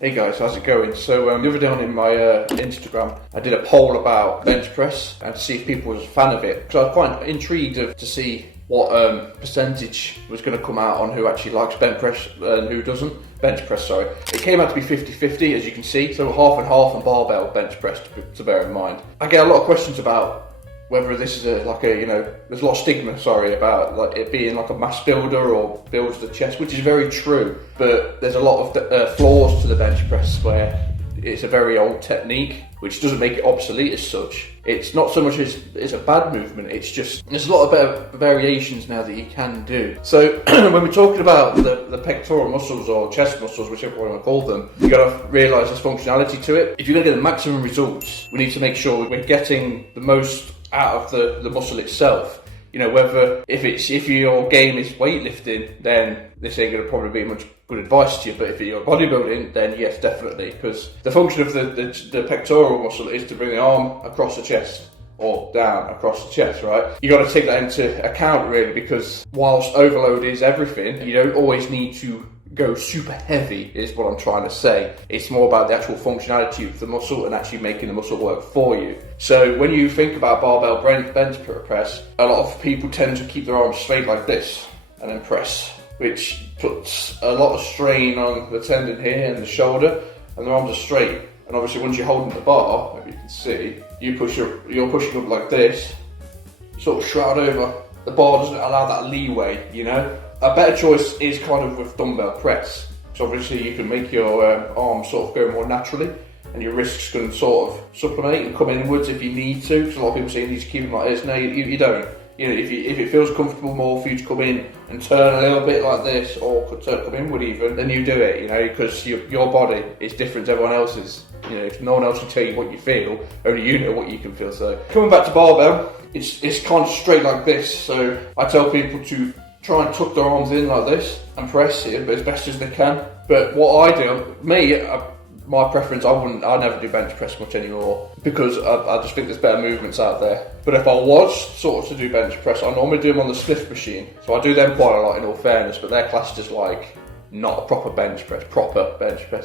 Hey guys, how's it going? So the other day on in my Instagram, I did a poll about bench press and to see if people was a fan of it. So I was quite intrigued to see what percentage was going to come out on who actually likes bench press and who doesn't. Bench press, sorry. It came out to be 50-50, as you can see. So half and half on barbell bench press to bear in mind. I get a lot of questions about whether this is there's a lot of stigma, about like it being like a mass builder or builds the chest, which is very true. But there's a lot of flaws to the bench press where it's a very old technique, which doesn't make it obsolete as such. It's not so much as it's a bad movement, it's just there's a lot of better variations now that you can do. So when we're talking about the pectoral muscles or chest muscles, whichever one you want to call them, you got to realise there's functionality to it. If you're going to get the maximum results, we need to make sure we're getting the most out of the muscle itself. You know, whether if your game is weightlifting, then this ain't going to probably be much good advice to you. But if you're bodybuilding, then yes, definitely, because the function of the pectoral muscle is to bring the arm across the chest or down across the chest, right? You got to take that into account really, because whilst overload is everything, you don't always need to go super heavy, is what I'm trying to say. It's more about the actual functionality of the muscle and actually making the muscle work for you. So when you think about barbell bench press, a lot of people tend to keep their arms straight like this and then press, which puts a lot of strain on the tendon here and the shoulder, and the arms are straight. And obviously once you're holding the bar, like you can see, you're pushing up like this, sort of shroud over. The bar doesn't allow that leeway, you know? A better choice is kind of with dumbbell press. So obviously you can make your arms sort of go more naturally, and your wrists can sort of supplement and come inwards if you need to. Because a lot of people say you need to keep them like this. No, you don't. You know, if it feels comfortable more for you to come in and turn a little bit like this, or come inward even, then you do it. You know, because your body is different to everyone else's. You know, if no one else can tell you what you feel, only you know what you can feel. So coming back to barbell, it's kind of straight like this. So I tell people to try and tuck their arms in like this and press it as best as they can. But what I do, my preference, I never do bench press much anymore, because I just think there's better movements out there. But if I was sort of to do bench press, I normally do them on the Smith machine. So I do them quite a lot in all fairness, but they're classed as like not a proper bench press.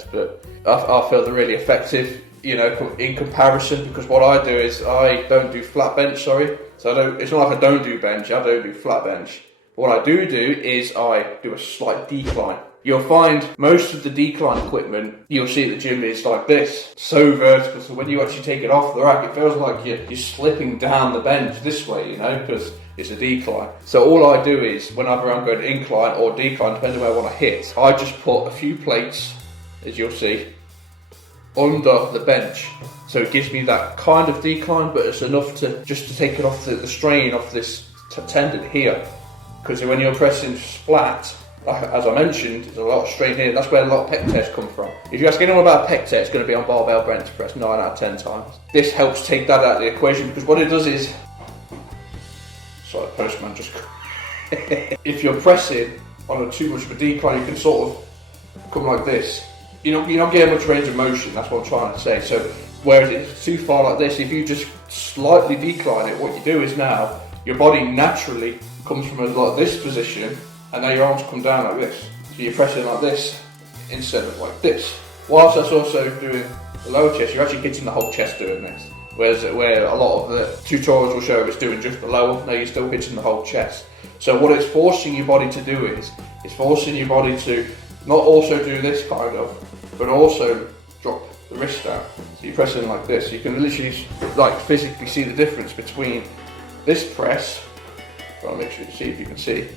But I feel they're really effective, you know, in comparison, because what I do is I don't do flat bench, sorry. So it's not like I don't do bench, I don't do flat bench. What I do is I do a slight decline. You'll find most of the decline equipment you'll see at the gym is like this, so vertical, so when you actually take it off the rack, it feels like you're slipping down the bench this way, you know, because it's a decline. So all I do is, whenever I'm going to incline or decline, depending on where I want to hit, I just put a few plates, as you'll see, under the bench. So it gives me that kind of decline, but it's enough to take it off the strain off this tendon here. Because when you're pressing flat, as I mentioned, there's a lot of strain here. That's where a lot of pec tears come from. If you ask anyone about a pec tear, it's going to be on barbell bench press 9 out of 10 times. This helps take that out of the equation, because what it does is... Sorry, postman just... If you're pressing on too much of a decline, you can sort of come like this. You're not getting much range of motion, that's what I'm trying to say. So, whereas it's too far like this, if you just slightly decline it, what you do is now, your body naturally comes from like this position, and now your arms come down like this. So you're pressing like this instead of like this. Whilst that's also doing the lower chest, you're actually hitting the whole chest doing this. Whereas where a lot of the tutorials will show it's doing just the lower, now you're still hitting the whole chest. So what it's forcing your body to do is, it's forcing your body to not also do this kind of, but also drop the wrist down. So you're pressing like this. You can literally like physically see the difference between this press. I'll make sure you see if you can see.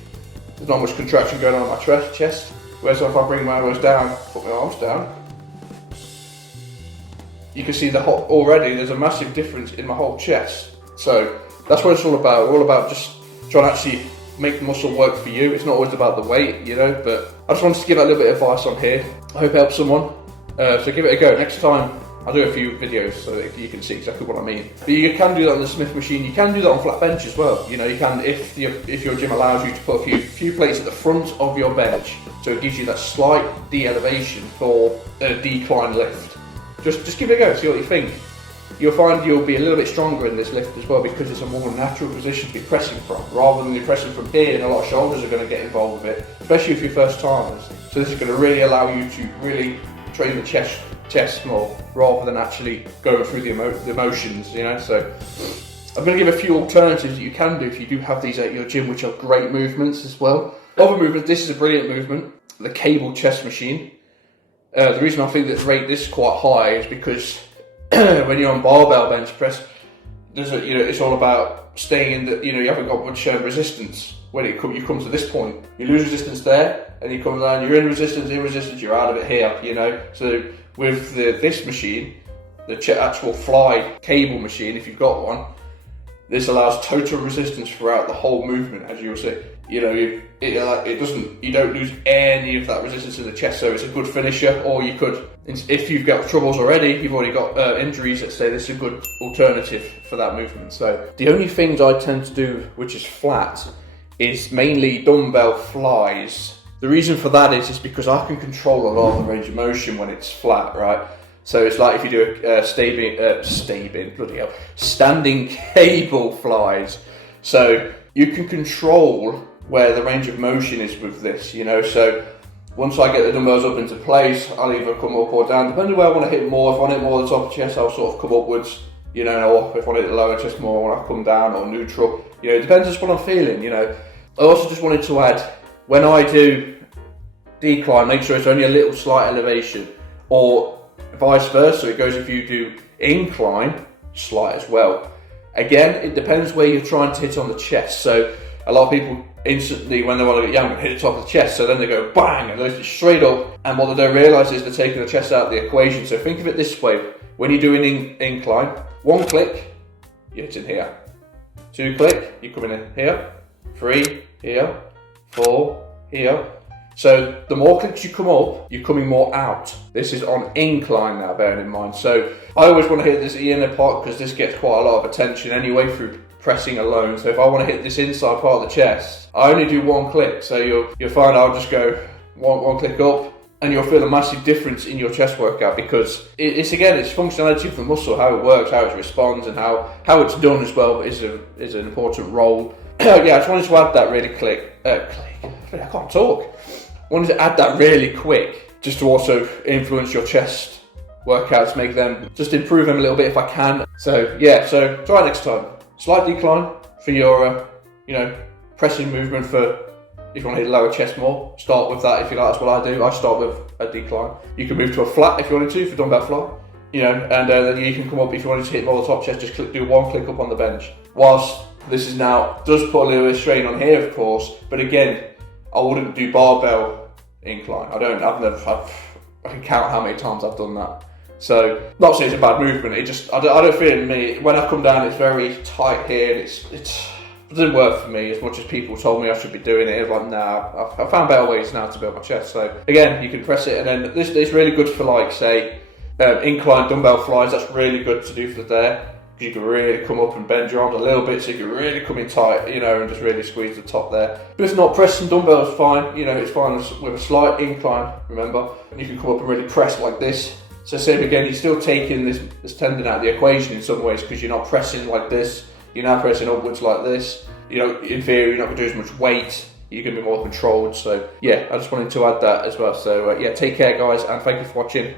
There's not much contraction going on in my chest. Whereas if I bring my elbows down, put my arms down, you can see already there's a massive difference in my whole chest. So that's what it's all about. We're all about just trying to actually make the muscle work for you. It's not always about the weight, you know, but I just wanted to give that little bit of advice on here. I hope it helps someone. So give it a go. Next time I'll do a few videos so that you can see exactly what I mean. But you can do that on the Smith machine. You can do that on flat bench as well. You know, you can, if your gym allows you to put a few plates at the front of your bench, so it gives you that slight de-elevation for a decline lift. Just give it a go, see what you think. You'll find you'll be a little bit stronger in this lift as well, because it's a more natural position to be pressing from, rather than you're pressing from here, and a lot of shoulders are going to get involved with it, especially if you're first timers. So this is going to really allow you to really concentrate on the chest more rather than actually going through the emotions, you know. So I'm going to give a few alternatives that you can do if you do have these at your gym, which are great movements as well. Other movements, this is a brilliant movement, the cable chest machine. The reason I think that rate this quite high is because when you're on barbell bench press, it's all about staying in the, you haven't got much resistance. When you come to this point, you lose resistance there, and you come down, you're in resistance, you're out of it here, So with this machine, the actual fly cable machine, if you've got one, this allows total resistance throughout the whole movement, as you'll see. You don't lose any of that resistance in the chest, so it's a good finisher. Or you could, if you've got troubles already, you've already got injuries, let's say, this is a good alternative for that movement. So the only things I tend to do, which is flat, is mainly dumbbell flies. The reason for that is because I can control a lot of the range of motion when it's flat, right? So it's like if you do a standing cable flies. So you can control where the range of motion is with this, So once I get the dumbbells up into place, I'll either come up or down, depending on where I want to hit more. If I want to hit more at the top of the chest, I'll sort of come upwards, or if I want to hit the lower chest more, I'll come down or neutral. It depends on what I'm feeling, I also just wanted to add, when I do decline, make sure it's only a little slight elevation, or vice versa. It goes if you do incline, slight as well. Again, it depends where you're trying to hit on the chest. So a lot of people instantly, when they want to get young, hit the top of the chest. So then they go bang and lift it straight up. And what they don't realise is they're taking the chest out of the equation. So think of it this way: when you're doing incline, 1 click, you're hitting here. 2 click, you're coming in here. 3 here. 4 here. So the more clicks you come up, you're coming more out. This is on incline now, bearing in mind. So I always want to hit this inner part because this gets quite a lot of attention anyway through pressing alone. So if I want to hit this inside part of the chest, I only do 1 click. So you'll find I'll just go one click up, and you'll feel a massive difference in your chest workout because it's functionality of the muscle, how it works, how it responds, and how it's done as well is an important role. Yeah, I just wanted to add that really I can't talk. Wanted to add that really quick, just to also influence your chest workouts, make them, just improve them a little bit if I can. So yeah, so try next time. Slight decline for your, pressing movement for if you want to hit the lower chest more. Start with that if you like, that's what I do. I start with a decline. You can move to a flat if you wanted to for dumbbell fly, and then you can come up if you wanted to hit more the top chest, just do 1 click up on the bench. Whilst this does put a little bit of strain on here, of course, but again, I wouldn't do barbell incline. I can count how many times I've done that. So, not saying it's a bad movement, I don't feel in me, when I come down it's very tight here, and it doesn't work for me as much as people told me I should be doing it. It's like, nah, I've found better ways now to build my chest. So again, you can press it, and then this is really good for, like, say, incline dumbbell flies. That's really good to do for there. You can really come up and bend your arms a little bit, so you can really come in tight, and just really squeeze the top there. But if not, pressing dumbbells fine, it's fine with a slight incline, remember. And you can come up and really press like this. So same again, you're still taking this tendon out of the equation in some ways because you're not pressing like this, you're now pressing upwards like this. In theory, you're not going to do as much weight, you're going to be more controlled. So yeah, I just wanted to add that as well. So yeah, take care guys, and thank you for watching.